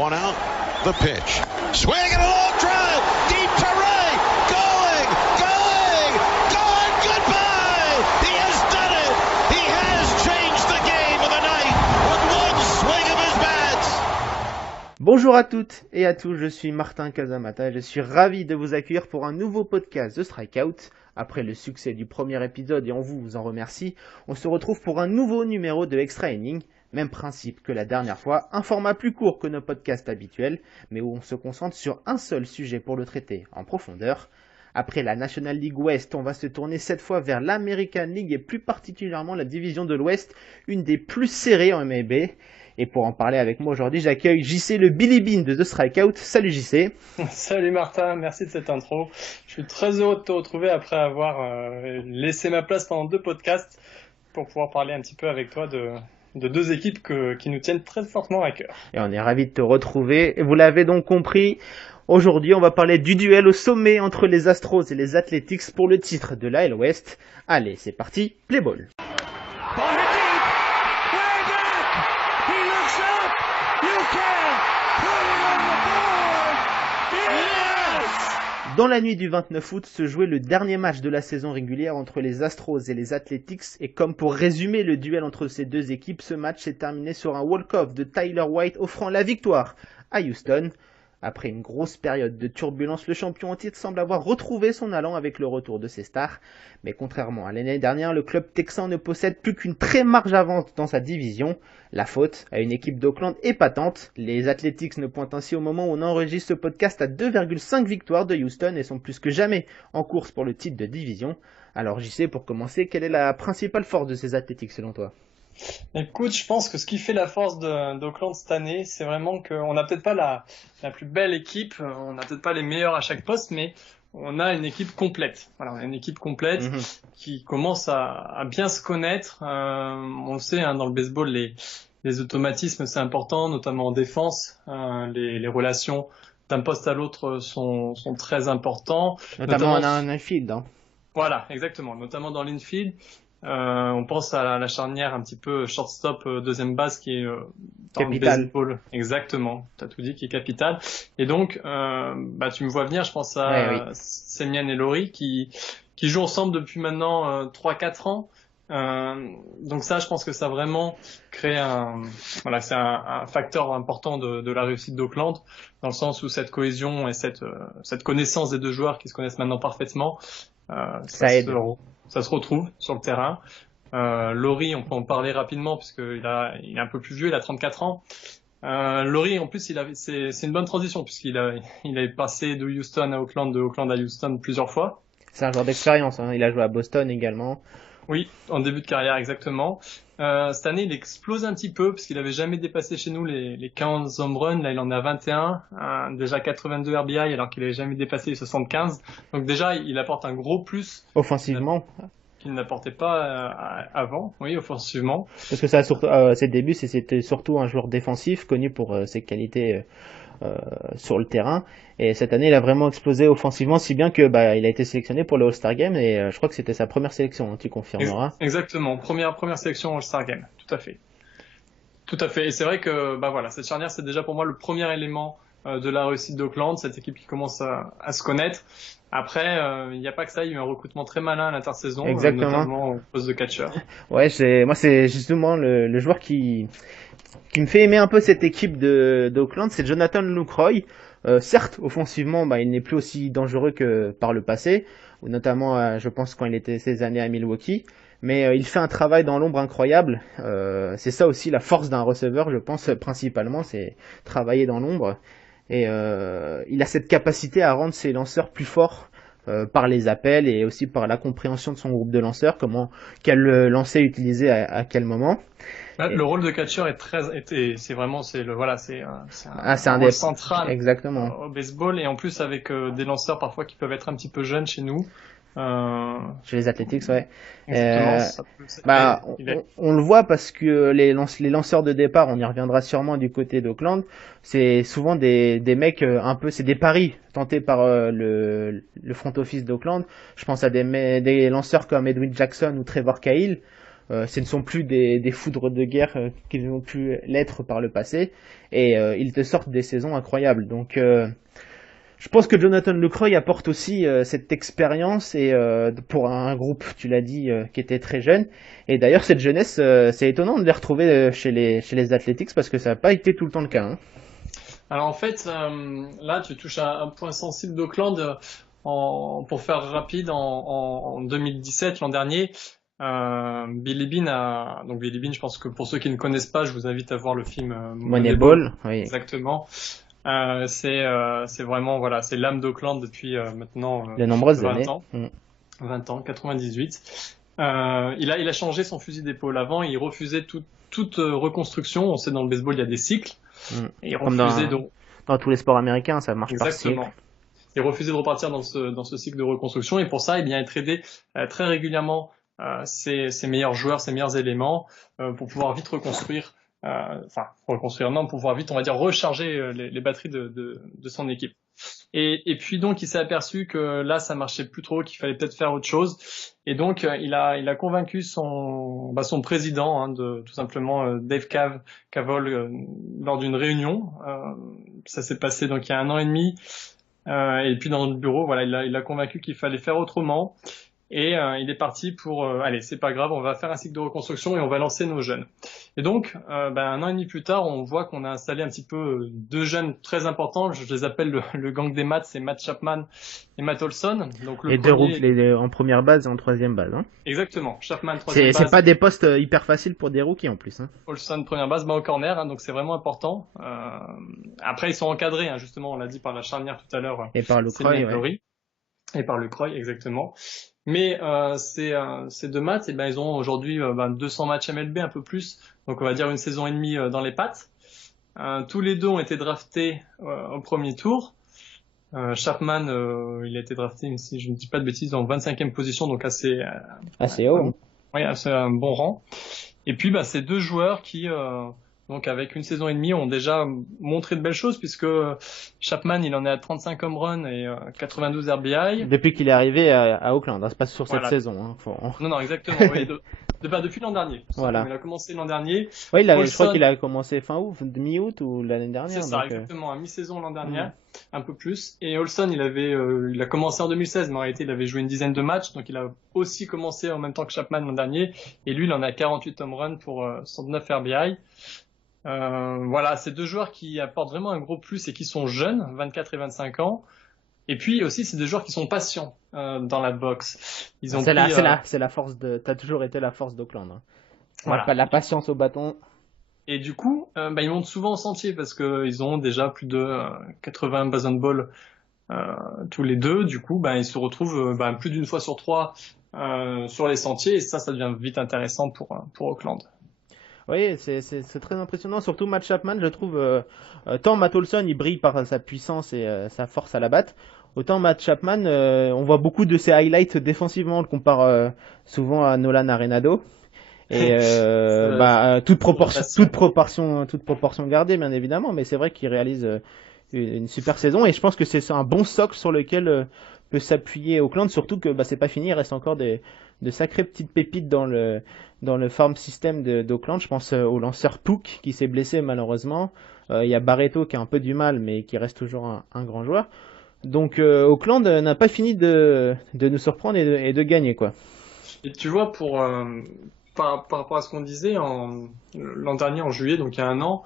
One out, the pitch. Swing and a long drive, deep to right, going, goodbye! He has done it! He has changed the game of the night with one swing of his bat! Bonjour à toutes et à tous, je suis Martin Casamata et je suis ravi de vous accueillir pour un nouveau podcast de Strikeout. Après le succès du premier épisode et on vous en remercie, on se retrouve pour un nouveau numéro de Extra Inning. Même principe que la dernière fois, un format plus court que nos podcasts habituels, mais où on se concentre sur un seul sujet pour le traiter en profondeur. Après la National League West, on va se tourner cette fois vers l'American League et plus particulièrement la division de l'Ouest, une des plus serrées en MLB. Et pour en parler avec moi aujourd'hui, j'accueille JC le Billy Bean de The Strikeout. Salut JC. Salut Martin, merci de cette intro. Je suis très heureux de te retrouver après avoir laissé ma place pendant 2 podcasts pour pouvoir parler un petit peu avec toi de 2 équipes qui nous tiennent très fortement à cœur. Et on est ravis de te retrouver. Et vous l'avez donc compris, aujourd'hui on va parler du duel au sommet entre les Astros et les Athletics pour le titre de l'AL West. Allez, c'est parti, play ball. Dans la nuit du 29 août se jouait le dernier match de la saison régulière entre les Astros et les Athletics et comme pour résumer le duel entre ces deux équipes, ce match s'est terminé sur un walk-off de Tyler White offrant la victoire à Houston. Après une grosse période de turbulence, le champion en titre semble avoir retrouvé son allant avec le retour de ses stars. Mais contrairement à l'année dernière, le club texan ne possède plus qu'une très large avance dans sa division. La faute à une équipe d'Oakland épatante. Les Athletics ne pointent ainsi au moment où on enregistre ce podcast à 2,5 victoires de Houston et sont plus que jamais en course pour le titre de division. Alors JC, pour commencer, quelle est la principale force de ces Athletics selon toi ? Écoute, je pense que ce qui fait la force d'Oakland cette année, c'est vraiment qu'on n'a peut-être pas la plus belle équipe, on n'a peut-être pas les meilleurs à chaque poste, mais on a une équipe complète. Voilà, on a une équipe complète qui commence à bien se connaître. On le sait, hein, dans le baseball, les automatismes, c'est important, notamment en défense. Les relations d'un poste à l'autre sont très importants. Notamment en infield. Hein. Voilà, exactement, notamment dans l'infield. On pense à la charnière un petit peu shortstop, deuxième base qui est dans le baseball. Exactement, t'as tout dit, qui est capitale. Et donc, tu me vois venir, je pense à Semien et Lori qui jouent ensemble depuis maintenant 3-4 ans. Donc ça, je pense que ça a vraiment créé c'est un facteur important de la réussite d'Oakland, dans le sens où cette cohésion et cette connaissance des deux joueurs qui se connaissent maintenant parfaitement, ça aide. Ça se retrouve sur le terrain. Lori, on peut en parler rapidement puisqu'il est un peu plus vieux, il a 34 ans. Lori, en plus, c'est une bonne transition puisqu'il est passé de Houston à Oakland, de Oakland à Houston plusieurs fois. C'est un joueur d'expérience, hein. Il a joué à Boston également. Oui, en début de carrière, exactement. Cette année, il explose un petit peu parce qu'il avait jamais dépassé chez nous les 15 home runs. Là, il en est à 21. Déjà 82 RBI alors qu'il avait jamais dépassé les 75. Donc déjà, il apporte un gros plus. Offensivement. Qu'il n'apportait pas avant. Oui, offensivement. Parce que ça, ses débuts, c'était surtout un joueur défensif connu pour ses qualités sur le terrain. Et cette année, il a vraiment explosé offensivement, si bien que il a été sélectionné pour le All-Star Game et je crois que c'était sa première sélection, hein, tu confirmeras. Exactement, première sélection All-Star Game, tout à fait. Tout à fait. Et c'est vrai que cette charnière, c'est déjà pour moi le premier élément de la réussite d'Oakland, cette équipe qui commence à se connaître. Après, il n'y a pas que ça, il y a eu un recrutement très malin à l'intersaison, notamment au poste de catcher. Ouais, c'est justement le joueur qui me fait aimer un peu cette équipe d'Oakland, c'est Jonathan Lucroy. Certes, offensivement, il n'est plus aussi dangereux que par le passé, ou notamment, je pense, quand il était ces années à Milwaukee. Mais il fait un travail dans l'ombre incroyable. C'est ça aussi la force d'un receveur, je pense, principalement, c'est travailler dans l'ombre. Et il a cette capacité à rendre ses lanceurs plus forts par les appels et aussi par la compréhension de son groupe de lanceurs, quel lancer utiliser à quel moment. Le rôle de catcher c'est un rôle central exactement. Au baseball, et en plus avec des lanceurs parfois qui peuvent être un petit peu jeunes chez nous. Chez les Athletics, ouais. On le voit parce que les lanceurs de départ, on y reviendra sûrement du côté d'Oakland, c'est souvent des mecs un peu, c'est des paris tentés par le front office d'Oakland. Je pense à des lanceurs comme Edwin Jackson ou Trevor Cahill. ce ne sont plus des foudres de guerre qu'ils ont pu l'être par le passé, et ils te sortent des saisons incroyables. Donc je pense que Jonathan Lucroy apporte aussi cette expérience et pour un groupe, tu l'as dit, qui était très jeune. Et d'ailleurs, cette jeunesse, c'est étonnant de les retrouver chez les Athletics parce que ça n'a pas été tout le temps le cas. Hein. Alors en fait, là, tu touches à un point sensible d'Auckland. Pour faire rapide, en 2017, l'an dernier, Billy Beane donc Billy Beane, je pense que pour ceux qui ne connaissent pas, je vous invite à voir le film Moneyball. Oui. Exactement. C'est vraiment, voilà, c'est l'âme d'Auckland depuis maintenant de nombreuses 20 années. ans. 20 ans, 98. Il a changé son fusil d'épaule. Avant, il refusait toute reconstruction. On sait, dans le baseball, il y a des cycles. Et il refusait dans tous les sports américains, ça marche par cycle. Exactement. Il refusait de repartir dans ce cycle de reconstruction. Et pour ça, il tradait très régulièrement ses meilleurs joueurs, ses meilleurs éléments pour pouvoir vite reconstruire. Pour pouvoir vite, on va dire, recharger les batteries de son équipe. Et puis donc, il s'est aperçu que là, ça marchait plus trop, qu'il fallait peut-être faire autre chose. Et donc, il a convaincu son président, tout simplement Dave Cavol, lors d'une réunion. Ça s'est passé donc il y a 1 an et demi. Et puis dans le bureau, voilà, il a convaincu qu'il fallait faire autrement. Et il est parti pour allez, c'est pas grave, on va faire un cycle de reconstruction et on va lancer nos jeunes. Et donc 1 an et demi plus tard, on voit qu'on a installé un petit peu 2 jeunes très importants. Je les appelle le gang des Mats, c'est Matt Chapman et Matt Olson. Donc les deux rookies en première base et en troisième base. Hein. Exactement, Chapman troisième base. C'est pas des postes hyper faciles pour des rookies en plus. Hein. Olson première base, au corner, donc c'est vraiment important. Après ils sont encadrés, justement, on l'a dit, par la charnière tout à l'heure. Et par Lucroy, ouais. Et par Lucroy, exactement. Mais ces 2 Mats, ils ont aujourd'hui 200 matchs MLB, un peu plus, donc on va dire 1 saison et demie dans les pattes. Tous les 2 ont été draftés au premier tour. Chapman, il a été drafté, si je ne dis pas de bêtises, en 25e position, donc assez haut. Oui, c'est un bon rang. Et puis ces 2 joueurs qui donc avec 1 saison et demie, ont déjà montré de belles choses, puisque Chapman, il en est à 35 home runs et 92 RBI. Depuis qu'il est arrivé à Auckland, c'est pas sur cette saison. Hein. Non, exactement. Oui, depuis l'an dernier. Voilà. Il a commencé l'an dernier. Oui, je crois qu'il a commencé fin août, mi-août ou l'année dernière. C'est ça, exactement, à mi-saison l'an dernier, un peu plus. Et Olson, il a commencé en 2016, mais en réalité, il avait joué une dizaine de matchs, donc il a aussi commencé en même temps que Chapman l'an dernier. Et lui, il en a 48 home runs pour 109 RBI. Voilà, c'est 2 joueurs qui apportent vraiment un gros plus et qui sont jeunes, 24 et 25 ans. Et puis aussi, c'est 2 joueurs qui sont patients dans la boxe. C'est la force t'as toujours été la force d'Auckland. Hein. Voilà. La patience au bâton. Et du coup, ils montent souvent au sentier parce que ils ont déjà plus de 80 base on ball tous les 2. Du coup, ils se retrouvent plus d'1 fois sur 3 sur les sentiers, et ça devient vite intéressant pour Auckland. Oui, c'est très impressionnant, surtout Matt Chapman, je trouve. Tant Matt Olson, il brille par sa puissance et sa force à la batte, autant Matt Chapman, on voit beaucoup de ses highlights défensivement, on le compare souvent à Nolan Arenado. Et toute proportion gardée, bien évidemment, mais c'est vrai qu'il réalise une super saison, et je pense que c'est un bon socle sur lequel peut s'appuyer Auckland, surtout que c'est pas fini, il reste encore de sacrées petites pépites dans le farm system d'Auckland. Je pense au lanceur Pook qui s'est blessé malheureusement. Il y a Barreto qui a un peu du mal, mais qui reste toujours un grand joueur. Donc Auckland n'a pas fini de nous surprendre et de gagner, quoi. Et tu vois, par rapport à ce qu'on disait l'an dernier, en juillet, donc il y a 1 an,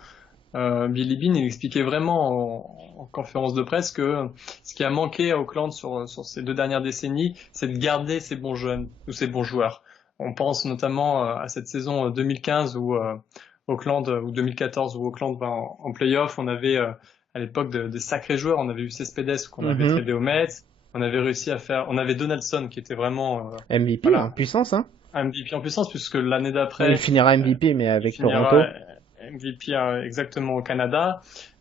Billy Beane, il expliquait vraiment en conférence de presse que ce qui a manqué à Auckland sur ces 2 dernières décennies, c'est de garder ces bons jeunes ou ces bons joueurs. On pense notamment à cette saison 2015 où Auckland, ou 2014 où Auckland va en play-off. On avait à l'époque des sacrés joueurs. On avait eu Cespedes qu'on avait tradé aux Mets. On avait réussi à faire. On avait Donaldson qui était vraiment MVP en puissance, hein. MVP en puissance, puisque l'année d'après. Il finira MVP, mais avec Toronto. MVP exactement au Canada.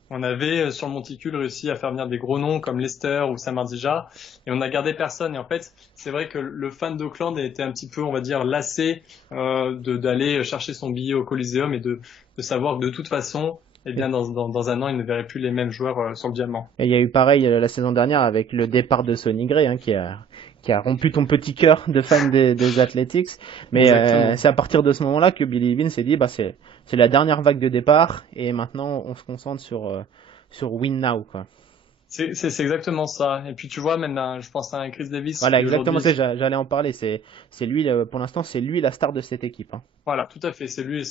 On avait sur le monticule réussi à faire venir des gros noms comme Lester ou Samardija, et on a gardé personne. Et en fait, c'est vrai que le fan d'Auckland était un petit peu, on va dire, lassé d'aller chercher son billet au Coliseum et de savoir que de toute façon, dans 1 an, il ne verrait plus les mêmes joueurs sur le diamant. Et il y a eu pareil la saison dernière avec le départ de Sonny Gray, qui a qui a rompu ton petit cœur de fan des Athletics. Mais c'est à partir de ce moment-là que Billy Beane s'est dit, c'est la dernière vague de départ et maintenant on se concentre sur win now, quoi. C'est exactement ça. Et puis tu vois, même je pense à un Chris Davis. Voilà, exactement, j'allais en parler. C'est lui, pour l'instant, c'est lui la star de cette équipe. Hein. Voilà, tout à fait. C'est lui.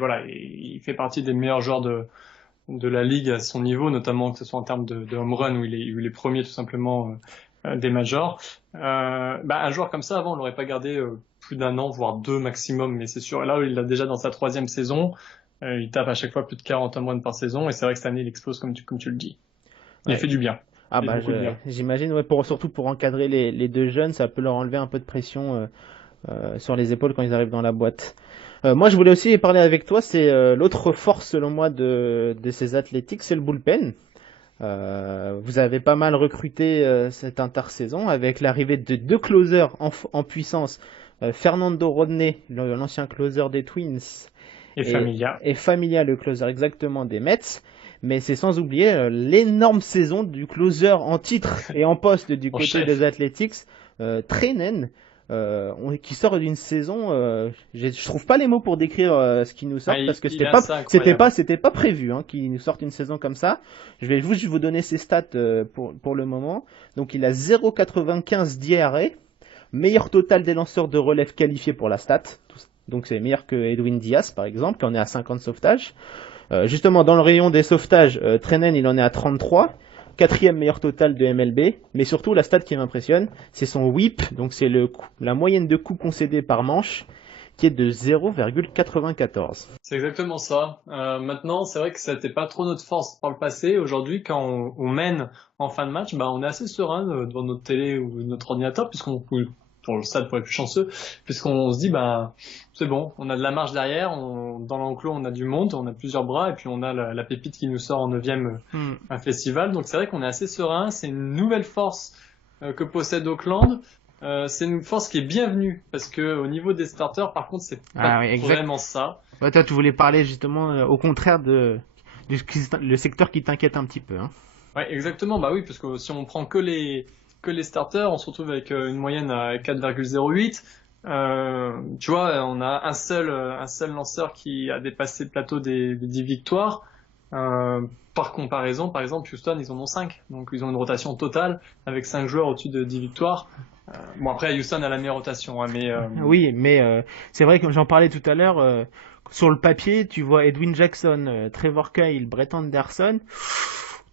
Voilà, il fait partie des meilleurs joueurs de la ligue à son niveau, notamment que ce soit en termes de home run où il est premier tout simplement des majors. Un joueur comme ça, avant, on l'aurait pas gardé plus d'un an, voire 2 maximum. Mais c'est sûr, là, il l'a déjà dans sa 3e saison. Il tape à chaque fois plus de 40 home runs par saison. Et c'est vrai que cette année, il explose comme tu le dis. Il fait du bien. Ah j'imagine, surtout pour encadrer les 2 jeunes, ça peut leur enlever un peu de pression sur les épaules quand ils arrivent dans la boîte. Moi, je voulais aussi parler avec toi, c'est l'autre force selon moi de ces Athletics, c'est le bullpen. Vous avez pas mal recruté cette intersaison avec l'arrivée de 2 closers en puissance, Fernando Rodney, l'ancien closer des Twins, et Familia, le closer exactement des Mets. Mais c'est sans oublier l'énorme saison du closer en titre et en poste du côté des Athletics, Treinen, qui sort d'une saison. Je trouve pas les mots pour décrire ce qu'il nous sort parce que c'était pas prévu qu'il nous sorte une saison comme ça. Je vais juste vous donner ses stats pour le moment. Donc il a 0,95 d'ERA, meilleur total des lanceurs de relève qualifiés pour la stat. Donc c'est meilleur que Edwin Diaz par exemple, qui en est à 50 sauvetages. Justement, dans le rayon des sauvetages, Treinen, il en est à 33, 4e meilleur total de MLB, mais surtout, la stat qui m'impressionne, c'est son whip, donc c'est la moyenne de coups concédés par manche, qui est de 0,94. C'est exactement ça. Maintenant, c'est vrai que ça n'était pas trop notre force par le passé. Aujourd'hui, quand on mène en fin de match, on est assez serein devant notre télé ou notre ordinateur, pour le stade pour les plus chanceux, puisqu'on se dit c'est bon, on a de la marge derrière, dans l'enclos on a du monde, on a plusieurs bras et puis on a la pépite qui nous sort en 9e un festival. Donc c'est vrai qu'on est assez serein, c'est une nouvelle force que possède Oakland. C'est une force qui est bienvenue parce que au niveau des starters par contre c'est pas vraiment ça. Ouais, toi tu voulais parler justement au contraire le secteur qui t'inquiète un petit peu. Hein. Ouais, exactement, oui, parce que si on prend que les starters, on se retrouve avec une moyenne à 4,08. Tu vois, on a un seul lanceur qui a dépassé le plateau des 10 victoires. Par comparaison, par exemple, Houston, ils en ont 5. Donc, ils ont une rotation totale avec 5 joueurs au-dessus de 10 victoires. Après, Houston a la meilleure rotation. Mais Oui, mais c'est vrai que j'en parlais tout à l'heure. Sur le papier, tu vois Edwin Jackson, Trevor Kyle, Brett Anderson.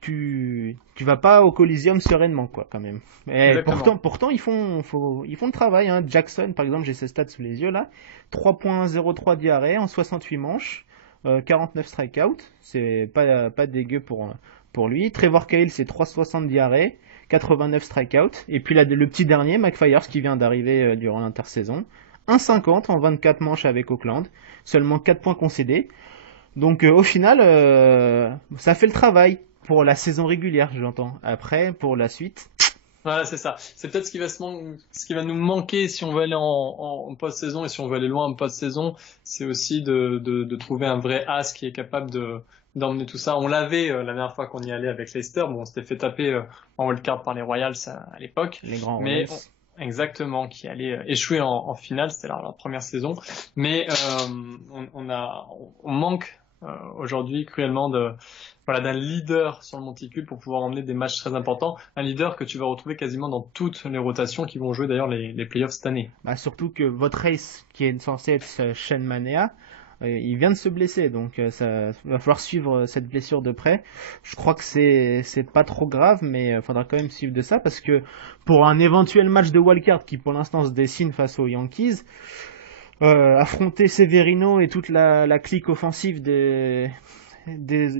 Tu vas pas au Coliseum sereinement, quoi, quand même. Et pourtant ils font le travail. Hein. Jackson, par exemple, j'ai ses stats sous les yeux là. 3,03 d'ERA en 68 manches, 49 strikeouts. C'est pas dégueu pour lui. Trevor Kyle, c'est 3,60 d'ERA, 89 strikeouts. Et puis là, le petit dernier, McFires, qui vient d'arriver durant l'intersaison. 1,50 en 24 manches avec Oakland. Seulement 4 points concédés. Donc au final, ça fait le travail. Pour la saison régulière, j'entends. Après, pour la suite. Voilà, c'est ça. C'est peut-être ce qui va nous manquer si on veut aller en post-saison et si on veut aller loin en post-saison, c'est aussi de trouver un vrai as qui est capable d'emmener tout ça. On l'avait la dernière fois qu'on y allait avec Leicester. Bon, on s'était fait taper en wildcard par les Royals à l'époque. Les grands Royals. Exactement, qui allait échouer en finale, c'était leur première saison. Mais on manque aujourd'hui cruellement d'un leader sur le monticule pour pouvoir emmener des matchs très importants. Un leader que tu vas retrouver quasiment dans toutes les rotations qui vont jouer d'ailleurs les playoffs cette année. Surtout que votre ace qui est censé être Shane Manaea, il vient de se blesser, donc ça va falloir suivre cette blessure de près. Je crois que c'est pas trop grave, mais faudra quand même suivre de ça parce que pour un éventuel match de wildcard qui pour l'instant se dessine face aux Yankees, affronter Severino et toute la clique offensive des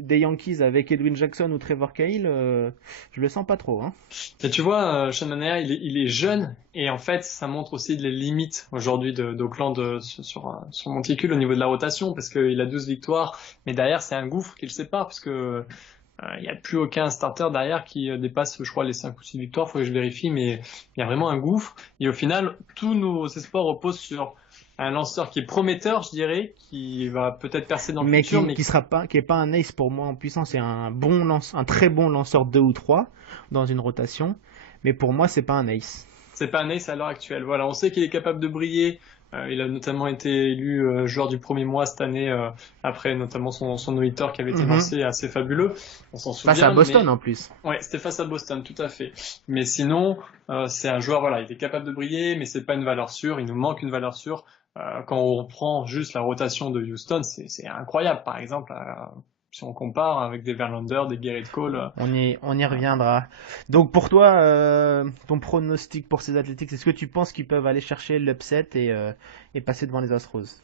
Yankees avec Edwin Jackson ou Trevor Kyle, je le sens pas trop. Hein. Et tu vois, Shane Manaea, il est jeune et en fait, ça montre aussi les limites aujourd'hui d'Oakland sur monticule au niveau de la rotation parce qu'il a 12 victoires, mais derrière c'est un gouffre qui le sépare parce que il y a plus aucun starter derrière qui dépasse, je crois, les 5 ou 6 victoires. Faut que je vérifie, mais il y a vraiment un gouffre. Et au final, tous nos espoirs reposent sur un lanceur qui est prometteur, je dirais, qui va peut-être percer dans le futur, mais qui est pas un ace pour moi en puissance, c'est un très bon lanceur 2 ou 3 dans une rotation, mais pour moi c'est pas un ace. C'est pas un ace à l'heure actuelle. Voilà, on sait qu'il est capable de briller. Il a notamment été élu joueur du premier mois cette année, après notamment son no-hitter qui avait été lancé assez fabuleux. On s'en souvient. Face à Boston en plus. Ouais, c'était face à Boston, tout à fait. Mais sinon, c'est un joueur, voilà, il est capable de briller, mais c'est pas une valeur sûre. Il nous manque une valeur sûre. Quand on reprend juste la rotation de Houston, c'est incroyable. Par exemple, si on compare avec des Verlander, des Gerrit Cole. On y reviendra. Donc pour toi, ton pronostic pour ces Athletics, est-ce que tu penses qu'ils peuvent aller chercher l'upset et passer devant les Astros?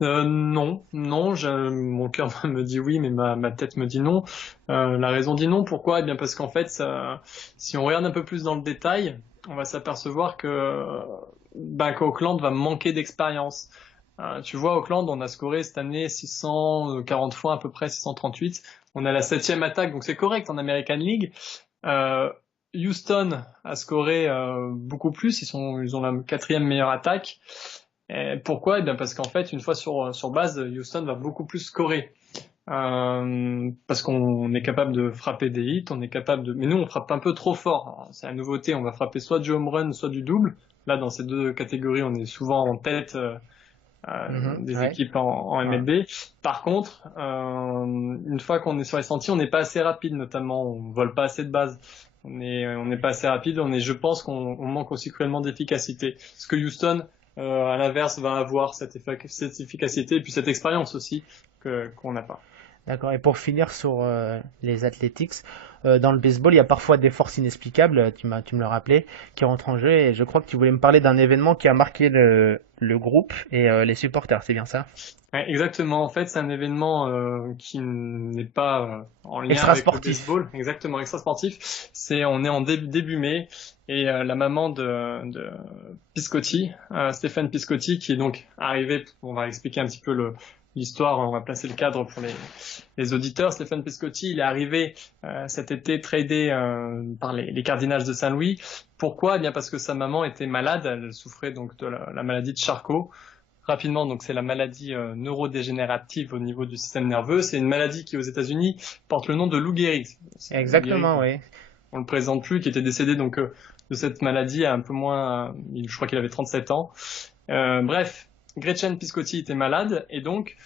Non, mon cœur me dit oui, mais ma tête me dit non. La raison dit non, pourquoi? Eh bien parce qu'en fait, si on regarde un peu plus dans le détail, on va s'apercevoir qu'Oakland va manquer d'expérience. Tu vois, Oakland, on a scoré cette année 640 fois à peu près, 638. On a la 7e attaque, donc c'est correct en American League. Houston a scoré beaucoup plus, ils ont la 4e meilleure attaque. Et pourquoi? Eh bien parce qu'en fait, une fois sur base, Houston va beaucoup plus scorer. Parce qu'on est capable de frapper des hits, mais nous on frappe un peu trop fort. Alors, c'est la nouveauté, on va frapper soit du home run, soit du double. Là, dans ces deux catégories, on est souvent en tête des équipes en MLB. Par contre, une fois qu'on est sur les sentiers, on n'est pas assez rapide, notamment, on vole pas assez de base. On n'est pas assez rapide. Je pense qu'on manque aussi cruellement d'efficacité. Parce que Houston, à l'inverse, va avoir cette efficacité et puis cette expérience aussi qu'on n'a pas. D'accord. Et pour finir sur les Athletics, dans le baseball, il y a parfois des forces inexplicables, tu me l'as rappelé, qui rentrent en jeu. Et je crois que tu voulais me parler d'un événement qui a marqué le groupe et les supporters, c'est bien ça? Ouais, exactement. En fait, c'est un événement qui n'est pas en lien avec le baseball. Exactement, extra sportif. On est en début mai et la maman de Piscotti, Stéphane Piscotti, qui est donc arrivé. On va expliquer un petit peu l'histoire, on va placer le cadre pour les auditeurs. Stéphane Piscotti, il est arrivé cet été tradé par les Cardinals de Saint-Louis. Pourquoi? Eh bien parce que sa maman était malade, elle souffrait donc de la maladie de Charcot. Rapidement, donc c'est la maladie neurodégénérative au niveau du système nerveux. C'est une maladie qui aux États-Unis porte le nom de Lou Gehrig. Exactement, oui. On le présente plus, qui était décédé donc de cette maladie à un peu moins, je crois qu'il avait 37 ans. Bref. Gretchen Piscotti était malade et donc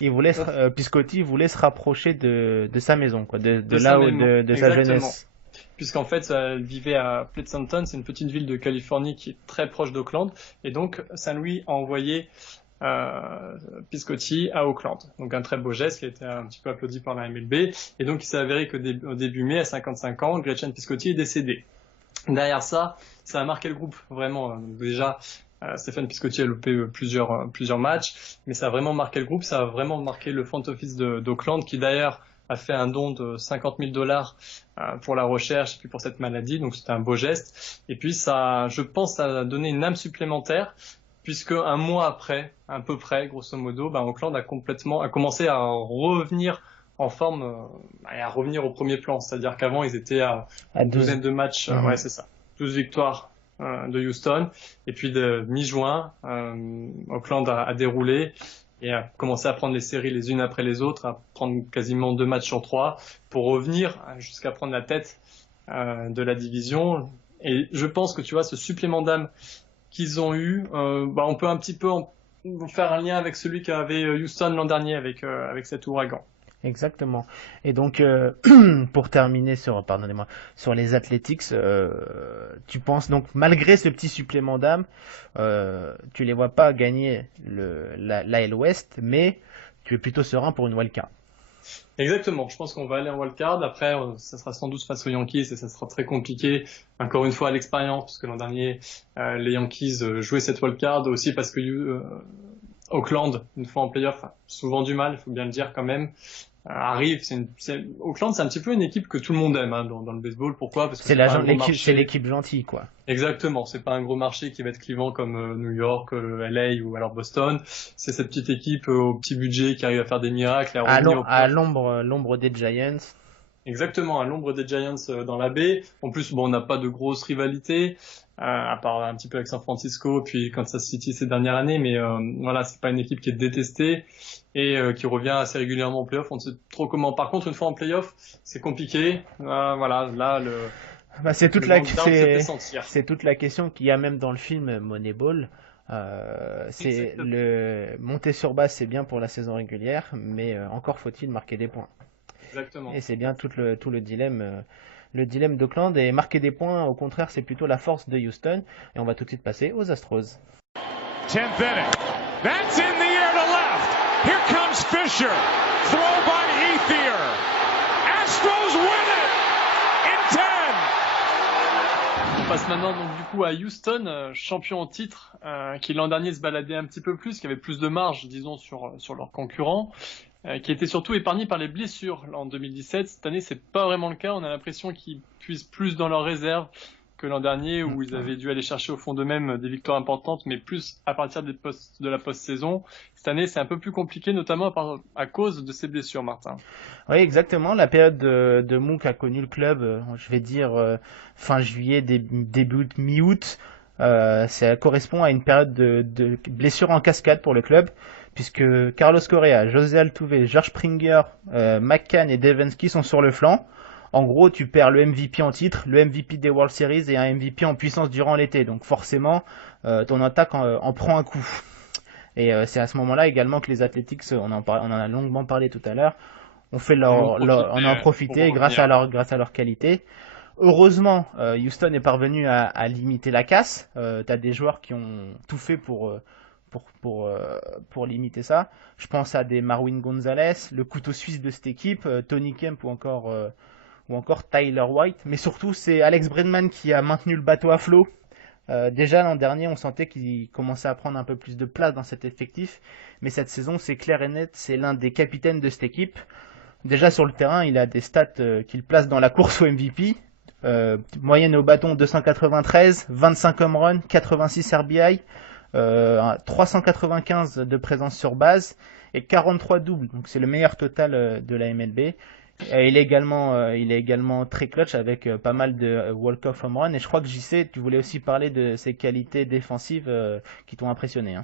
Piscotti voulait se rapprocher de sa maison, quoi, de sa jeunesse. Puisqu'en fait, elle vivait à Pleasanton, c'est une petite ville de Californie qui est très proche d'Oakland, et donc Saint-Louis a envoyé Piscotti à Oakland. Donc un très beau geste qui a été un petit peu applaudi par la MLB, et donc il s'est avéré que au début mai, à 55 ans, Gretchen Piscotti est décédée. Derrière ça a marqué le groupe vraiment. Déjà, Stéphane Piscotti a loupé plusieurs matchs, mais ça a vraiment marqué le groupe, ça a vraiment marqué le front office d'Oakland, qui d'ailleurs a fait un don de $50,000 pour la recherche et puis pour cette maladie, donc c'était un beau geste. Et puis ça, je pense, ça a donné une âme supplémentaire, puisque un mois après, à peu près, grosso modo, Oakland a commencé à revenir en forme et à revenir au premier plan, c'est-à-dire qu'avant ils étaient à une douzaine de matchs, ouais c'est ça, 12 victoires de Houston, et puis de mi-juin, Oakland a déroulé et a commencé à prendre les séries les unes après les autres, à prendre quasiment 2 matchs sur 3 pour revenir jusqu'à prendre la tête de la division. Et je pense que tu vois, ce supplément d'âme qu'ils ont eu, on peut un petit peu faire un lien avec celui qu'avait Houston l'an dernier avec cet ouragan. Exactement. Et donc, pour terminer sur les Athletics, tu penses donc, malgré ce petit supplément d'âme, tu les vois pas gagner l'AL West, mais tu es plutôt serein pour une wildcard. Exactement. Je pense qu'on va aller en wildcard. Après, ça sera sans doute face aux Yankees et ça sera très compliqué. Encore une fois, à l'expérience, parce que l'an dernier, les Yankees jouaient cette wildcard aussi parce que Oakland, une fois en playoff, a souvent du mal, il faut bien le dire quand même. Arrive, Oakland, c'est un petit peu une équipe que tout le monde aime dans le baseball. Pourquoi? Parce que c'est l'équipe gentille, quoi. Exactement. C'est pas un gros marché qui va être clivant comme New York, LA ou alors Boston. C'est cette petite équipe au petit budget qui arrive à faire des miracles, à l'ombre des Giants. Exactement, à l'ombre des Giants dans la baie. En plus, on n'a pas de grosse rivalité, à part un petit peu avec San Francisco, puis Kansas City ces dernières années, mais voilà, c'est pas une équipe qui est détestée et qui revient assez régulièrement en playoff. On ne sait trop comment. Par contre, une fois en playoff, c'est compliqué. Voilà, là, C'est toute la question qu'il y a même dans le film Moneyball. C'est le monter sur base, c'est bien pour la saison régulière, mais encore faut-il marquer des points. Exactement. Et c'est bien tout le dilemme. Le dilemme d'Oakland, et marquer des points, au contraire, c'est plutôt la force de Houston. Et on va tout de suite passer aux Astros. 10th inning. That's in the air to left. Here comes Fisher. Throw by Ethier. Astros win it in 10. On passe maintenant donc du coup à Houston, champion en titre, qui l'an dernier se baladait un petit peu plus, qui avait plus de marge, disons, sur leurs concurrents. Qui était surtout épargné par les blessures en 2017. Cette année, c'est pas vraiment le cas. On a l'impression qu'ils puisent plus dans leurs réserves que l'an dernier, où ils avaient dû aller chercher au fond d'eux-mêmes des victoires importantes, mais plus à partir de la post-saison. Cette année, c'est un peu plus compliqué, notamment à cause de ces blessures, Martin. Oui, exactement. La période de mou qu'a connu le club, je vais dire fin juillet, début mi-août, ça correspond à une période de blessures en cascade pour le club, puisque Carlos Correa, José Altuve, George Springer, McCann et Devensky sont sur le flanc. En gros, tu perds le MVP en titre, le MVP des World Series et un MVP en puissance durant l'été. Donc forcément, ton attaque en prend un coup. Et c'est à ce moment-là également que les Athletics, on en a longuement parlé tout à l'heure, on en a profité grâce à leur qualité. Heureusement, Houston est parvenu à limiter la casse. T'as des joueurs qui ont tout fait pour limiter ça. Je pense à des Marwin Gonzalez, le couteau suisse de cette équipe, Tony Kemp ou encore Tyler White. Mais surtout, c'est Alex Bregman qui a maintenu le bateau à flot. Déjà l'an dernier, on sentait qu'il commençait à prendre un peu plus de place dans cet effectif. Mais cette saison, c'est clair et net, c'est l'un des capitaines de cette équipe. Déjà sur le terrain, il a des stats qu'il place dans la course au MVP. Moyenne au bâton 293, 25 home runs, 86 RBI. 395 de présence sur base et 43 doubles, donc c'est le meilleur total de la MLB. Il est également très clutch avec pas mal de walk-off home run, et je crois que JC, tu voulais aussi parler de ses qualités défensives qui t'ont impressionné.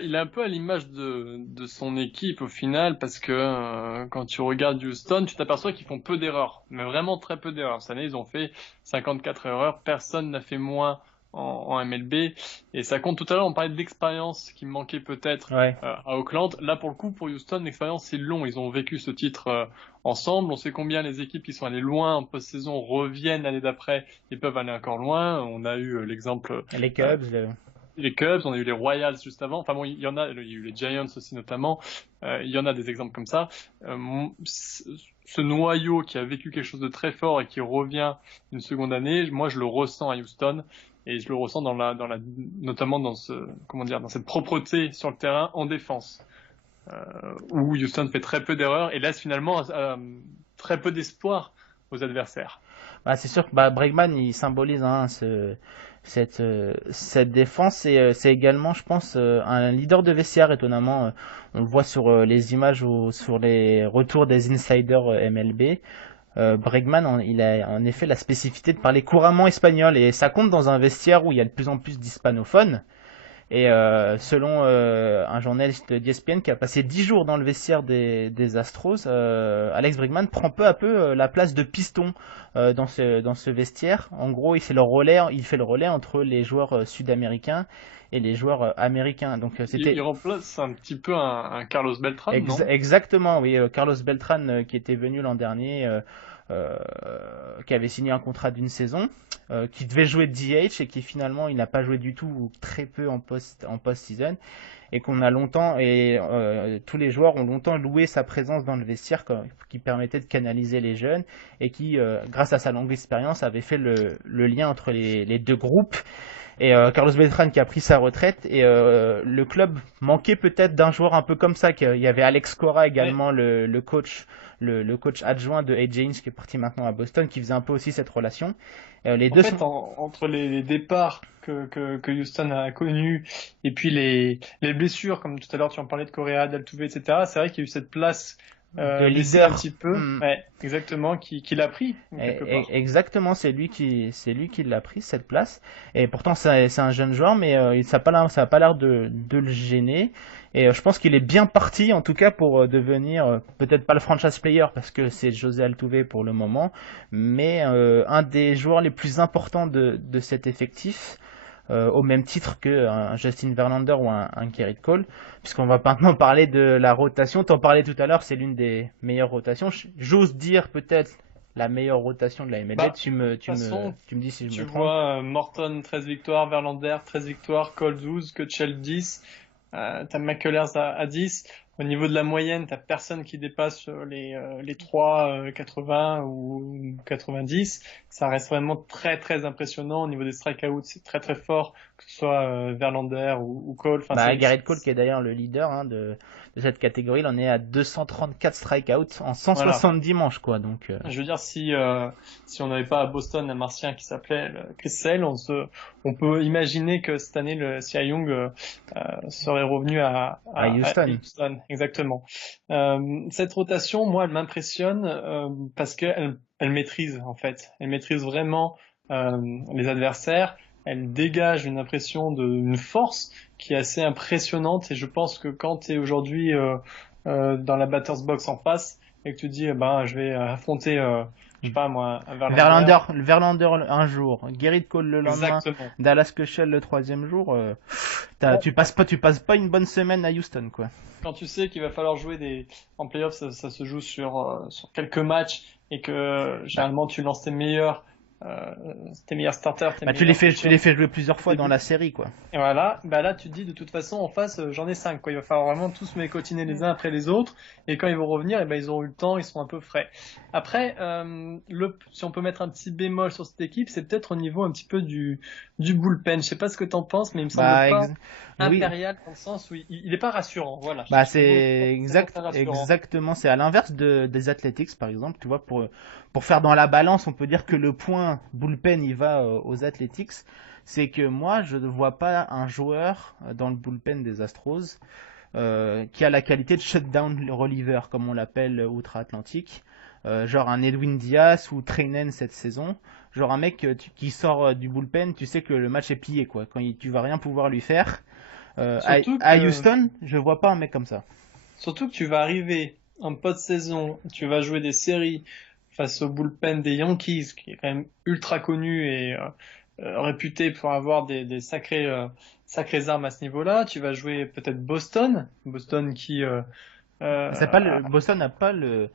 Il est un peu à l'image de son équipe au final, parce que quand tu regardes Houston, tu t'aperçois qu'ils font peu d'erreurs, mais vraiment très peu d'erreurs. Cette année, ils ont fait 54 erreurs, personne n'a fait moins en MLB, et ça compte. Tout à l'heure, on parlait de l'expérience qui manquait peut-être à Oakland. Là, pour le coup, pour Houston, l'expérience c'est long. Ils ont vécu ce titre ensemble. On sait combien les équipes qui sont allées loin en post-saison reviennent l'année d'après et peuvent aller encore loin. On a eu l'exemple les Cubs, on a eu les Royals juste avant. Enfin bon, il y a eu les Giants aussi notamment. Il y en a des exemples comme ça. Ce noyau qui a vécu quelque chose de très fort et qui revient une seconde année, moi je le ressens à Houston. Et je le ressens notamment dans cette propreté sur le terrain en défense, où Houston fait très peu d'erreurs et laisse finalement très peu d'espoir aux adversaires. C'est sûr que Bregman il symbolise cette défense, et c'est également, je pense, un leader de vestiaire. Étonnamment, on le voit sur les images ou sur les retours des insiders MLB. Bregman, il a en effet la spécificité de parler couramment espagnol, et ça compte dans un vestiaire où il y a de plus en plus d'hispanophones. Et selon un journaliste d'ESPN qui a passé 10 jours dans le vestiaire des Astros, Alex Bregman prend peu à peu la place de piston dans ce vestiaire. En gros, il fait le relais entre les joueurs sud-américains et les joueurs américains. Donc il remplace un petit peu un Carlos Beltran, non ? Exactement, oui. Carlos Beltran qui était venu l'an dernier, qui avait signé un contrat d'une saison, qui devait jouer DH et qui finalement il n'a pas joué du tout ou très peu en post-season, et qu'on a longtemps, tous les joueurs ont longtemps loué sa présence dans le vestiaire qui permettait de canaliser les jeunes, et qui, grâce à sa longue expérience, avait fait le lien entre les deux groupes. Et Carlos Beltran qui a pris sa retraite, et le club manquait peut-être d'un joueur un peu comme ça. Il y avait Alex Cora également, le coach adjoint de AJ Hinch qui est parti maintenant à Boston, qui faisait un peu aussi cette relation. Entre les départs que Houston a connus et puis les blessures, comme tout à l'heure tu en parlais de Correa, d'Altuve, etc., c'est vrai qu'il y a eu cette place laisser un petit peu, ouais, exactement, qui l'a pris quelque part. Exactement, c'est lui qui l'a pris cette place. Et pourtant c'est un jeune joueur, mais ça a pas l'air de le gêner. Et je pense qu'il est bien parti, en tout cas pour devenir peut-être pas le franchise player parce que c'est José Altuve pour le moment, mais un des joueurs les plus importants de cet effectif. Au même titre que un Justin Verlander ou un Gerrit Cole, puisqu'on va maintenant parler de la rotation. T'en parlais tout à l'heure, c'est l'une des meilleures rotations. J'ose dire peut-être la meilleure rotation de la MLB. Tu me dis si je me trompe. Tu vois Morton 13 victoires, Verlander 13 victoires, Cole 12, Kutchel 10, t'as McCullers à 10. Au niveau de la moyenne, t'as personne qui dépasse les 3, 80 ou 90. Ça reste vraiment très très impressionnant. Au niveau des strikeouts, c'est très très fort, que ce soit Verlander ou Cole. Enfin, Gerrit Cole qui est d'ailleurs le leader de cette catégorie, il en est à 234 strikeouts en 170 manches, quoi. Donc, je veux dire, si on n'avait pas à Boston un martien qui s'appelait Chris Sale, on peut imaginer que cette année le Cy Young serait revenu à Houston. Exactement. Cette rotation, moi, elle m'impressionne parce qu'elle maîtrise en fait. Elle maîtrise vraiment les adversaires. Elle dégage une impression d'une force qui est assez impressionnante. Et je pense que quand tu es aujourd'hui dans la batter's box en face et que tu dis, je vais affronter, je sais pas moi, un Verlander un jour, Gerrit Cole le lendemain, Dallas Keuchel le troisième jour, tu passes pas une bonne semaine à Houston, quoi. Quand tu sais qu'il va falloir jouer en playoff, ça se joue sur quelques matchs et que généralement tu lances tes meilleurs starters. Tu les fais jouer plusieurs fois dans la série, quoi. Et voilà, là tu te dis de toute façon en face j'en ai 5, quoi. Il va falloir vraiment tous m'écotiner les uns après les autres et quand ils vont revenir, ils auront eu le temps, ils sont un peu frais. Après, si on peut mettre un petit bémol sur cette équipe, c'est peut-être au niveau un petit peu du bullpen. Je sais pas ce que t'en penses, mais il me semble pas impérial dans le sens où il est pas rassurant. Voilà. C'est exactement, c'est à l'inverse des Athletics par exemple, tu vois, pour faire dans la balance, on peut dire que le point bullpen il va aux Athletics. C'est que moi je ne vois pas un joueur dans le bullpen des Astros qui a la qualité de shutdown reliever comme on l'appelle outre-Atlantique, genre un Edwin Diaz ou Treinen cette saison, genre un mec qui sort du bullpen, tu sais que le match est plié, quoi, tu vas rien pouvoir lui faire. À Houston, je vois pas un mec comme ça. Surtout que tu vas arriver en post-saison, tu vas jouer des séries face au bullpen des Yankees, qui est quand même ultra connu et réputé pour avoir des sacrées armes à ce niveau-là. Tu vas jouer peut-être Boston qui Boston n'a pas le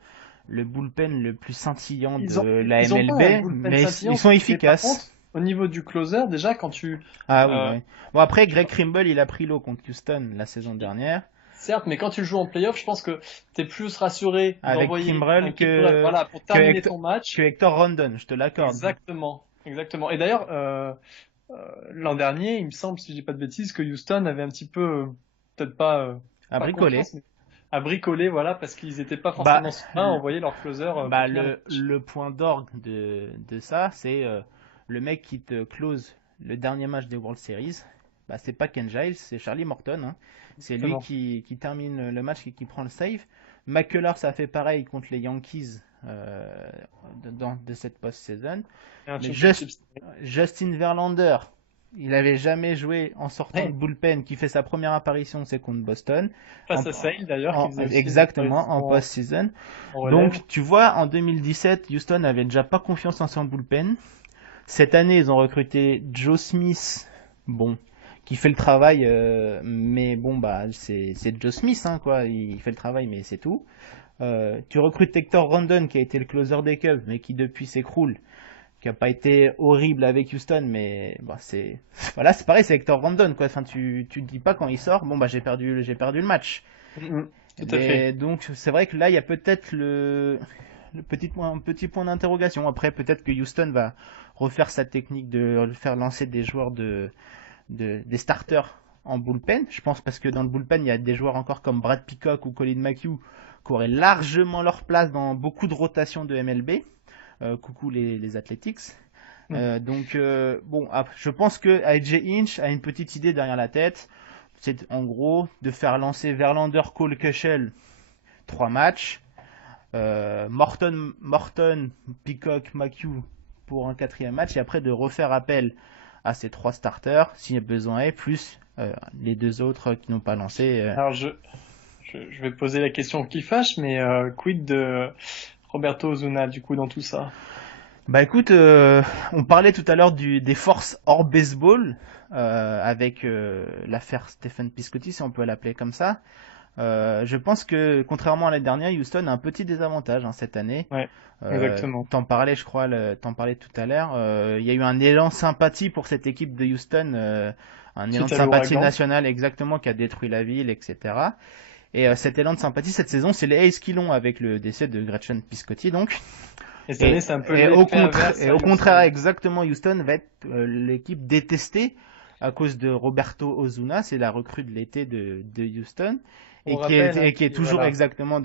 bullpen le plus scintillant de la MLB, mais ils sont efficaces. Par contre, au niveau du closer, déjà quand tu... oui. Bon, après, Greg Kimbrel, il a pris l'eau contre Houston la saison dernière. Certes, mais quand tu joues en playoff, je pense que t'es plus rassuré d'envoyer Kimbrel pour terminer ton match que Hector Rondon, je te l'accorde. Exactement. Et d'ailleurs, l'an dernier, il me semble, si je dis pas de bêtises, que Houston avait un petit peu, peut-être pas à bricoler. À bricoler, voilà, parce qu'ils étaient pas forcément sereins à envoyer leur closer. Le point d'orgue de ça, c'est le mec qui te close le dernier match des World Series. C'est pas Ken Giles, c'est Charlie Morton. Hein. C'est lui qui termine le match et qui prend le save. McCullers, ça a fait pareil contre les Yankees de cette post-saison. Justin Verlander, il avait jamais joué en sortant de bullpen, qui fait sa première apparition, c'est contre Boston. Face à Sale d'ailleurs. Exactement, en post-season. Donc tu vois, en 2017, Houston avait déjà pas confiance en son bullpen. Cette année, ils ont recruté Joe Smith, qui fait le travail, mais c'est Joe Smith, hein, quoi. Il fait le travail, mais c'est tout. Tu recrutes Hector Rondon, qui a été le closer des Cubs, mais qui depuis s'écroule, qui a pas été horrible avec Houston, mais c'est pareil, c'est Hector Rondon, quoi. Enfin, tu te dis pas quand il sort, j'ai perdu le match. Tout à fait. Donc c'est vrai que là, il y a peut-être un petit point d'interrogation. Après, peut-être que Houston va refaire sa technique de faire lancer des joueurs des starters en bullpen. Je pense parce que dans le bullpen, il y a des joueurs encore comme Brad Peacock ou Colin McHugh qui auraient largement leur place dans beaucoup de rotations de MLB. Coucou les Athletics. Je pense que AJ Hinch a une petite idée derrière la tête. C'est en gros de faire lancer Verlander, Cole, Keuchel 3 matchs. Morton, Peacock, McHugh pour un 4e match, et après de refaire appel à ces 3 starters, s'il y a besoin est, plus les 2 autres qui n'ont pas lancé. Alors je vais poser la question qui fâche, mais quid de Roberto Osuna du coup dans tout ça? Bah écoute, on parlait tout à l'heure des forces hors baseball, avec l'affaire Stephen Piscotty, si on peut l'appeler comme ça. Je pense que, contrairement à l'année dernière, Houston a un petit désavantage cette année. Ouais, exactement. T'en parlais, je crois, t'en parlais tout à l'heure. Il y a eu un élan sympathie pour cette équipe de Houston, un élan de sympathie nationale exactement qui a détruit la ville, etc. Et cet élan de sympathie cette saison, c'est les A's qui l'ont avec le décès de Gretchen Piscotty, donc. Et cette année, c'est un peu au contraire, exactement, Houston va être l'équipe détestée à cause de Roberto Osuna, c'est la recrue de l'été de Houston. Et qui est toujours exactement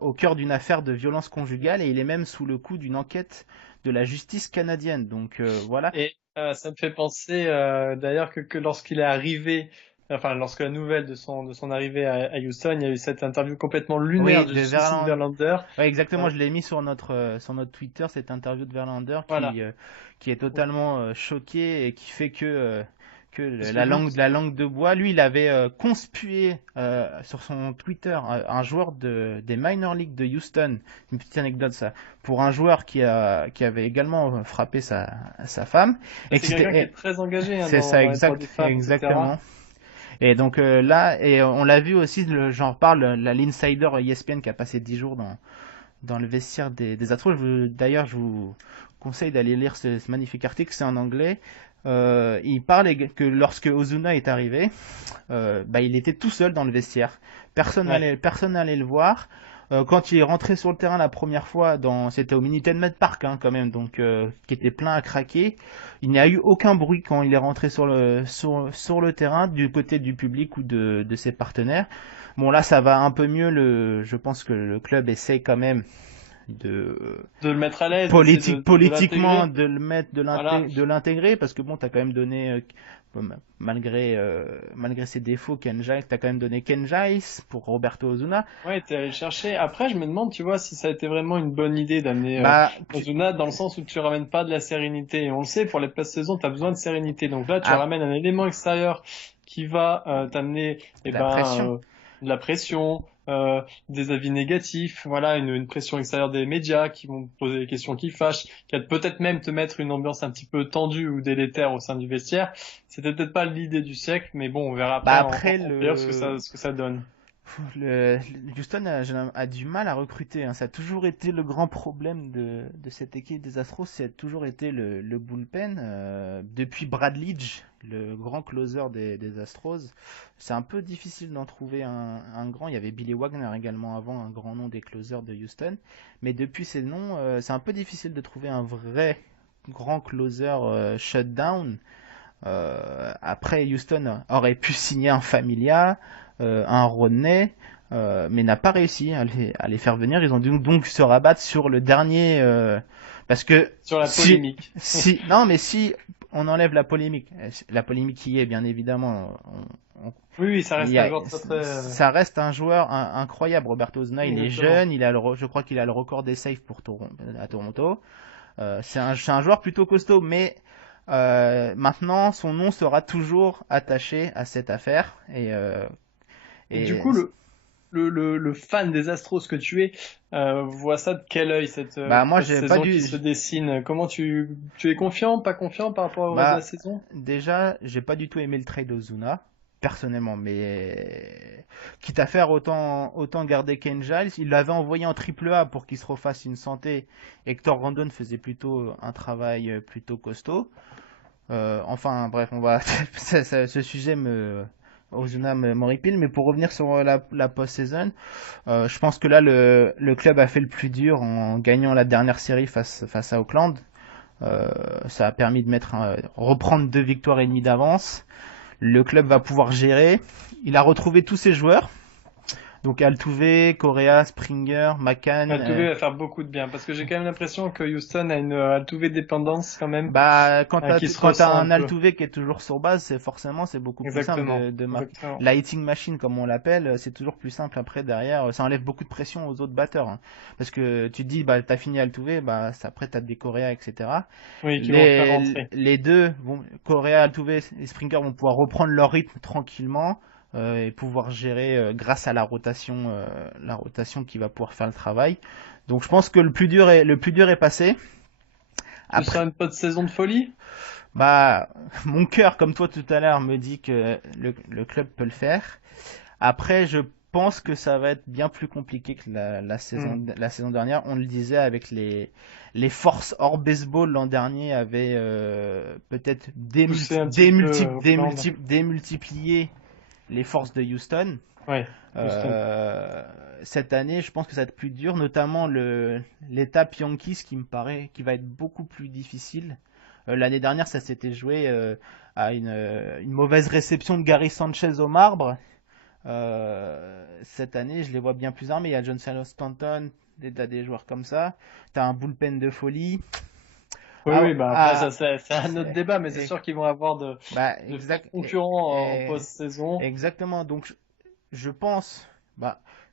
au cœur d'une affaire de violence conjugale, et il est même sous le coup d'une enquête de la justice canadienne. Donc voilà. Et ça me fait penser d'ailleurs que lorsqu'il est arrivé, enfin lorsque la nouvelle de son arrivée à Houston, il y a eu cette interview complètement lunaire de Justin Verlander. Ouais, exactement, je l'ai mis sur notre Twitter, cette interview de Verlander qui est totalement choqué et qui fait que la langue de bois. Lui, il avait conspué sur son Twitter un joueur des minor league de Houston. Une petite anecdote, ça, pour un joueur qui avait également frappé sa femme. C'est quelqu'un qui est très engagé. C'est ça, exactement. Et donc là, et on l'a vu aussi, j'en reparle, l'insider ESPN qui a passé 10 jours dans le vestiaire des Astros. D'ailleurs, je vous conseille d'aller lire ce magnifique article, c'est en anglais. Il parle que lorsque Ozuna est arrivé, il était tout seul dans le vestiaire. Personne n'allait le voir. Quand il est rentré sur le terrain la première fois, c'était au Minute Maid Park quand même, donc qui était plein à craquer. Il n'y a eu aucun bruit quand il est rentré sur le terrain du côté du public ou de ses partenaires. Bon là, ça va un peu mieux. Je pense que le club essaie quand même de le mettre à l'aise, politiquement de l'intégrer, parce que bon, t'as quand même donné malgré ses défauts, Ken Giles, t'as quand même donné Ken Giles pour Roberto Osuna. Ouais, t'es allé le chercher. Après, je me demande, tu vois, si ça a été vraiment une bonne idée d'amener Osuna, dans le sens où tu ramènes pas de la sérénité. Et on le sait, pour les post-saison, t'as besoin de sérénité. Donc là, tu ramènes un élément extérieur qui va t'amener de la pression, des avis négatifs, voilà, une pression extérieure des médias qui vont poser des questions qui fâchent, qui va peut-être même te mettre une ambiance un petit peu tendue ou délétère au sein du vestiaire. C'était peut-être pas l'idée du siècle, mais bon, on verra après ce que ça donne. Houston a du mal à recruter, ça a toujours été le grand problème de cette équipe des Astros, ça a toujours été le bullpen. Depuis Brad Lidge, le grand closer des Astros, c'est un peu difficile d'en trouver un grand. Il y avait Billy Wagner également avant, un grand nom des closers de Houston, mais depuis ces noms, c'est un peu difficile de trouver un vrai grand closer shutdown. Après, Houston aurait pu signer un Familia, un Rodney, mais n'a pas réussi à les faire venir. Ils ont dû donc se rabattre sur le dernier, parce que sur la polémique. Si on enlève la polémique qui est bien évidemment. Oui, ça reste un joueur très. Ça reste un joueur incroyable. Roberto Osuna, il est jeune, je crois qu'il a le record des saves à Toronto. C'est un joueur plutôt costaud, mais maintenant son nom sera toujours attaché à cette affaire et du coup le fan des Astros que tu es voit ça de quel œil cette saison qui se dessine? Comment tu es confiant, pas confiant par rapport au reste de la saison? Déjà, j'ai pas du tout aimé le trade d'Ozuna personnellement, mais quitte à faire autant garder Ken Giles, il l'avait envoyé en AAA pour qu'il se refasse une santé. Hector Rondon faisait plutôt un travail plutôt costaud. Enfin bref, on va ce sujet Ozuna m'horripile, mais pour revenir sur la post-saison, je pense que là le club a fait le plus dur en gagnant la dernière série face à Oakland. Ça a permis de reprendre 2 victoires et demie d'avance. Le club va pouvoir gérer. Il a retrouvé tous ses joueurs. Donc Altuve, Correa, Springer, McCann. Altuve va faire beaucoup de bien parce que j'ai quand même l'impression que Houston a une Altuve dépendance quand même. Bah quand t'as un Altuve qui est toujours sur base, c'est beaucoup plus simple de la hitting machine comme on l'appelle, c'est toujours plus simple après derrière, ça enlève beaucoup de pression aux autres batteurs hein. Parce que tu te dis bah t'as fini Altuve, bah après t'as des Correa etc. Oui, qui vont faire rentrer. Les deux, Correa, Altuve et Springer vont pouvoir reprendre leur rythme tranquillement. Et pouvoir gérer grâce à la rotation qui va pouvoir faire le travail. Donc je pense que le plus dur est passé. Tu sens une saison de folie? Bah mon cœur, comme toi tout à l'heure, me dit que le club peut le faire. Après, je pense que ça va être bien plus compliqué que la saison dernière. On le disait avec les forces hors baseball l'an dernier avaient peut-être démultiplié les forces de Houston. Ouais, cette année, je pense que ça va être plus dur, notamment l'étape Yankees qui me paraît qui va être beaucoup plus difficile. L'année dernière, ça s'était joué à une mauvaise réception de Gary Sanchez au marbre. Cette année, je les vois bien plus armés. Il y a Giancarlo Stanton, t'as des joueurs comme ça. T'as un bullpen de folie. Oui, après, c'est un autre débat, mais c'est sûr qu'ils vont avoir de concurrents en post-saison. Exactement. Donc, je pense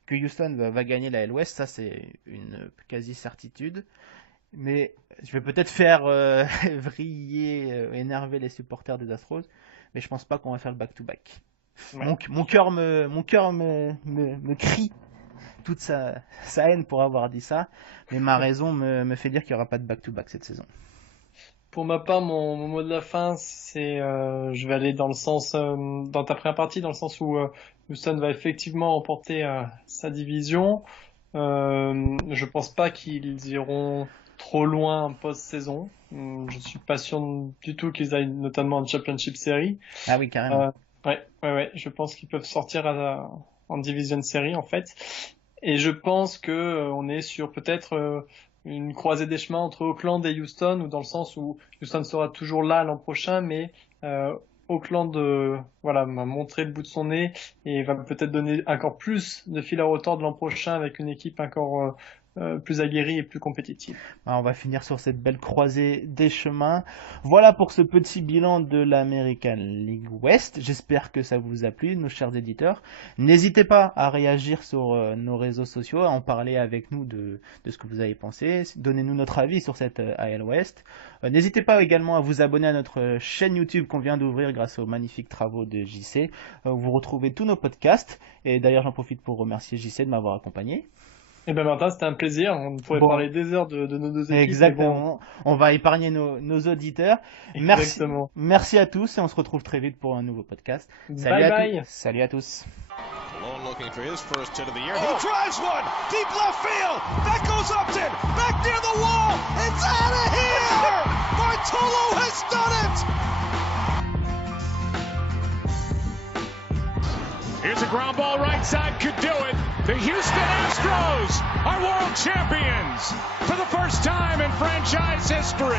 que Houston va gagner la AL West. Ça, c'est une quasi-certitude. Mais je vais peut-être faire énerver les supporters des Astros. Mais je pense pas qu'on va faire le back-to-back. Ouais. Mon cœur me crie toute sa haine pour avoir dit ça. Mais ma raison me fait dire qu'il n'y aura pas de back-to-back cette saison. Pour ma part, mon mot de la fin, c'est je vais aller dans le sens dans ta première partie, dans le sens où Houston va effectivement remporter sa division. Je pense pas qu'ils iront trop loin en post-saison. Je suis pas sûr du tout qu'ils aillent notamment en Championship Series. Ah oui, carrément. Ouais. Je pense qu'ils peuvent sortir en Division Series en fait. Et je pense que on est sur peut-être une croisée des chemins entre Oakland et Houston, ou dans le sens où Houston sera toujours là l'an prochain, mais Oakland m'a montré le bout de son nez et va peut-être donner encore plus de fil à retordre l'an prochain avec une équipe encore plus aguerrie et plus compétitive. On va finir sur cette belle croisée des chemins. Voilà pour ce petit bilan de l'American League West. J'espère que ça vous a plu, nos chers éditeurs. N'hésitez pas à réagir sur nos réseaux sociaux, à en parler avec nous de ce que vous avez pensé. Donnez-nous notre avis sur cette AL West. N'hésitez pas également à vous abonner à notre chaîne YouTube qu'on vient d'ouvrir grâce aux magnifiques travaux de JC. Vous retrouvez tous nos podcasts. Et d'ailleurs, j'en profite pour remercier JC de m'avoir accompagné. Eh ben Martin, c'était un plaisir. On pourrait parler des heures de nos deux équipes. Exactement. On va épargner nos auditeurs. Exactement. Merci à tous et on se retrouve très vite pour un nouveau podcast. Bye. Salut à tous. Malone looking for his first hit of the year. He drives one deep left field. That goes Upton back near the wall. It's out of here. Bartolo has done it. Here's a ground ball right side, could do it. The Houston Astros are world champions for the first time in franchise history.